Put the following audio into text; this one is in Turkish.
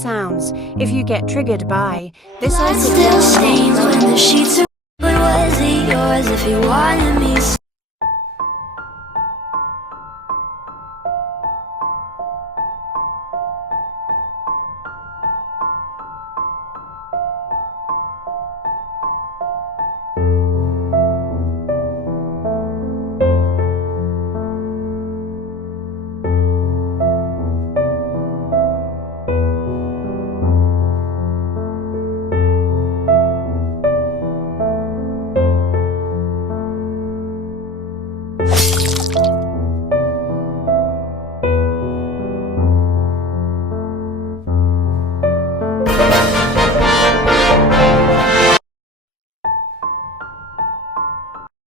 sounds if you get triggered by this. Blood still stains when the sheets are. But was it yours if you wanted me so?